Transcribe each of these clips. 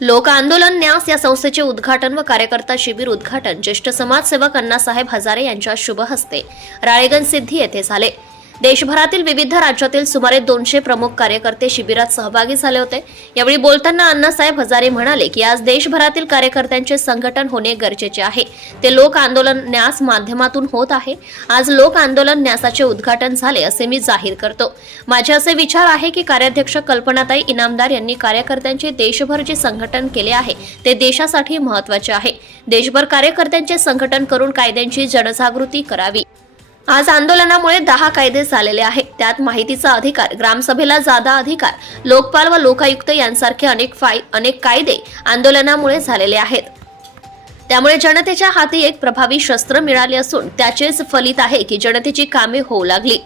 लोक आंदोलन न्यास या संस्थेचे उद्घाटन व कार्यकर्ता शिबिर उद्घाटन. ज्येष्ठ समाजसेवक अण्णासाहेब हजारे यांच्या शुभ हस्ते राळेगण सिद्धी येथे झाले. देशभरातील विविध राज्यातील सुमारे दोनशे प्रमुख कार्यकर्ते शिबिरात सहभागी झाले होते. यावेळी बोलताना अण्णासाहेब हजारे म्हणाले की आज देशभरातील कार्यकर्त्यांचे संघटन होणे गरजेचे आहे. ते लोक आंदोलन न्यास माध्यमातून होत आहे. आज लोक आंदोलन न्यासाचे उद्घाटन झाले असे मी जाहीर करतो. माझे असे विचार आहे की कार्याध्यक्ष कल्पनाताई इनामदार यांनी कार्यकर्त्यांचे देशभर जे संघटन केले आहे ते देशासाठी महत्त्वाचे आहे. देशभर कार्यकर्त्यांचे संघटन करून कायद्यांची जनजागृती करावी. आज आंदोलनामुळे दहा कायदे झालेले आहेत. त्यात माहितीचा अधिकार ग्रामसभेला जादा अधिकार लोकपाल व लोकायुक्त यांसारखे अनेक फाय अनेक कायदे आंदोलनामुळे झालेले आहेत. त्यामुळे जनतेच्या हाती एक प्रभावी शस्त्र मिळाले असून त्याचेच फलित आहे की जनतेची कामे होऊ लागली.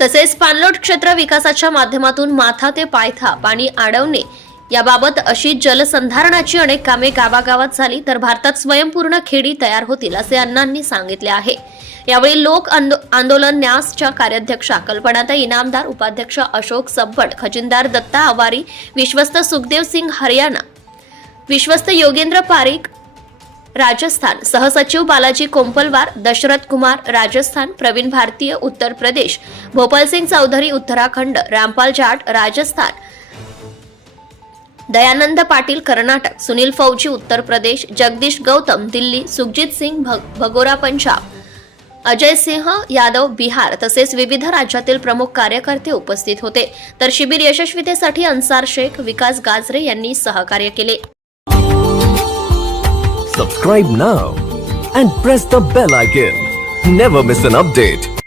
तसेच पाणलोट क्षेत्र विकासाच्या माध्यमातून माथा ते पायथा पाणी अडवणे याबाबत अशी जलसंधारणाची अनेक कामे गावागावात झाली तर भारतात स्वयंपूर्ण खेडी तयार होतील असे अण्णांनी सांगितले आहे. यावेळी लोक आंदो- आंदोलन न्यासच्या कार्याध्यक्षा कल्पनाताई इनामदार उपाध्यक्ष अशोक सब्बड खजिनदार दत्ता आवारी विश्वस्त सुखदेव सिंग हरियाणा विश्वस्त योगेंद्र पारिक राजस्थान सहसचिव बालाजी कोंपलवार दशरथ कुमार राजस्थान प्रवीण भारतीय उत्तर प्रदेश भोपाल सिंग चौधरी उत्तराखंड रामपाल जाट राजस्थान दयानंद पाटील कर्नाटक सुनील फौजी उत्तर प्रदेश जगदीश गौतम दिल्ली सुखजित सिंग भग- भगोरा पंजाब अजय सिंह यादव बिहार तसेच विविध राज्यातील प्रमुख कार्यकर्ते उपस्थित होते. तर शिबिर यशस्वीतेसाठी अन्सार शेख विकास गाजरे यांनी सहकार्य केले. Subscribe now and press the bell icon never miss an update